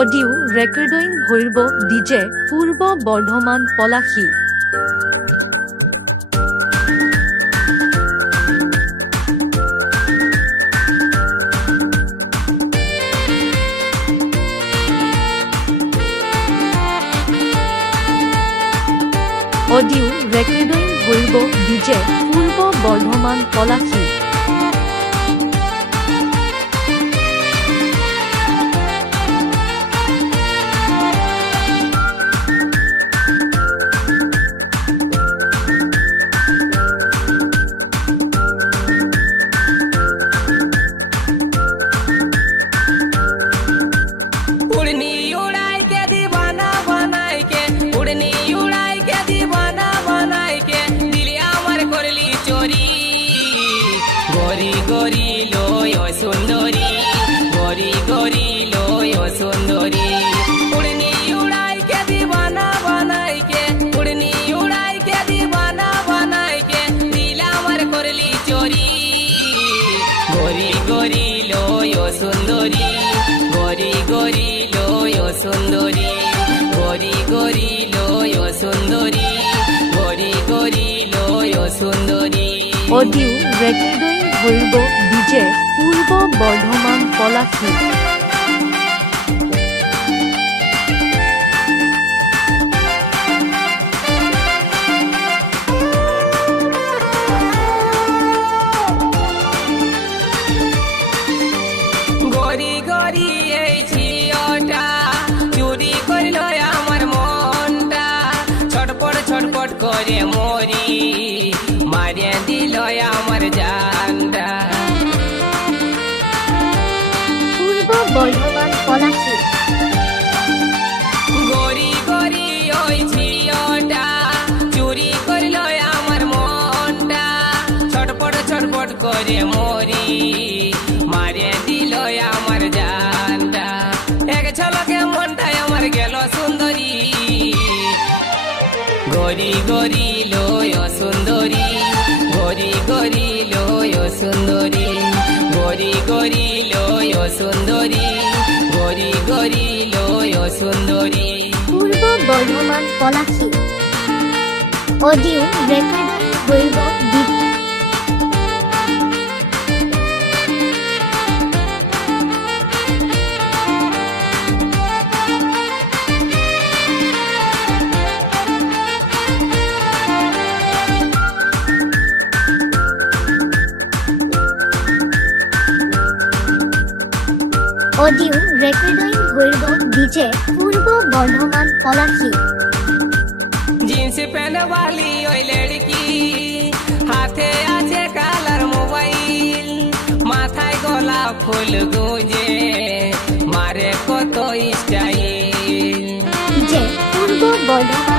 Audio recording Bhairab DJ Purba Bardhaman Palashi. Audio recording Bhairab DJ Purba Bardhaman Palashi. সুন্দরী লয় সুন্দরী। গরি গরি লয় সুন্দরী। উড়নি উড়াই কে দিবানা বানাই কে উড়নি উড়াই কে দিবানা বানাই কে দিলা আমার করলি চোরি। গরি গরি লয় সুন্দরী। গরি গরি লয় সুন্দরী। গরি গরি লয় সুন্দরী। গরি গরি লয় সুন্দরী। অডিও রেকর্ডিং হইব ডিজে পূর্ব বর্ধমান পলাশী। করে মরি মারিয়া দিল আমার জানটা। পলাশী গরি গরি ওই ঝিওটা চুরি করিল আমার মনটা। ছটপট ছটপট করে মরি, মারিয়া দিল আমার জানটা। এক ঝলকে মনটা আমার গেল সুন্দরী। গরি গরি লয় সুন্দরী, গরি গরি লয় সুন্দরী, গরি গরি লয় সুন্দরী। গরি গরি লয় সুন্দরী। Purba Bardhaman Palashi. Audio recording Bhairab audio recording হইব ডিজে পূর্ব বর্ধমান পলাশি। জিন্স পেনওয়ালি ওই লড়কি হাতে আছে কালার মোবাইল মাথায় গলা ফুল গুঁজে মারে কত স্টাইল। যে পূর্ব বর্ধমান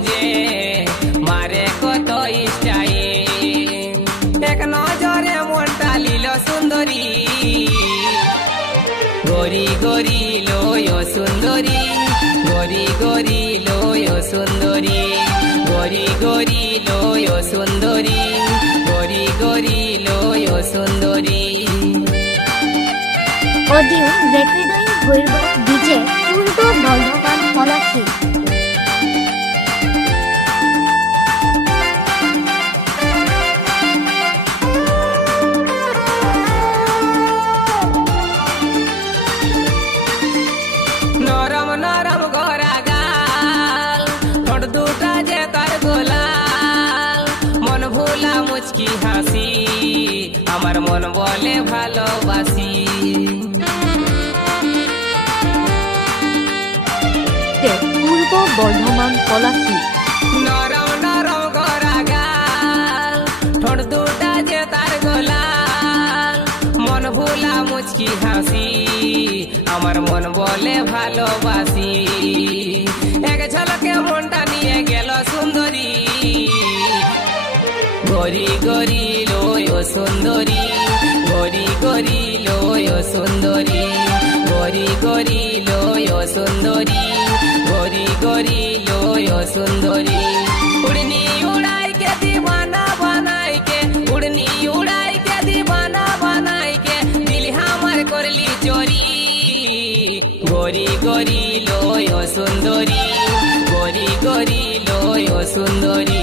গুঁজে মারে কত স্টাইল। এক নজরে মনটা লিল সুন্দরী। গরি গরি লয় সুন্দরী, গরি গরি লয় সুন্দরী। গরি গরি লয় সুন্দরী, গরি গরি লয় সুন্দরী। Audio recording Bhairab DJ Purba Bardhaman ভোলা মুচকি হাসি আমার মন বলে ভালোবাসি। পূর্ব বর্ধমান পলাশী। নরম নরম গরা গাল ঠোঁট দুটা যে তার গোলাল। মন ভোলা মুচকি হাসি আমার মন বলে ভালোবাসি। এক ঝলকে মনটা নিয়ে গরি গরি লয় সুন্দরী, গরি গরি লয় সুন্দরী, গরি গরি লয় সুন্দরী, গরি গরি লয় সুন্দরী। উড়নি উড়াই কে দিবানা বানাই কে উড়নি উড়াই কে দিবানা বানাই কে দিল হামার করলি চোরি। গরি গরি লয় সুন্দরী, গরি গরি লয় সুন্দরী।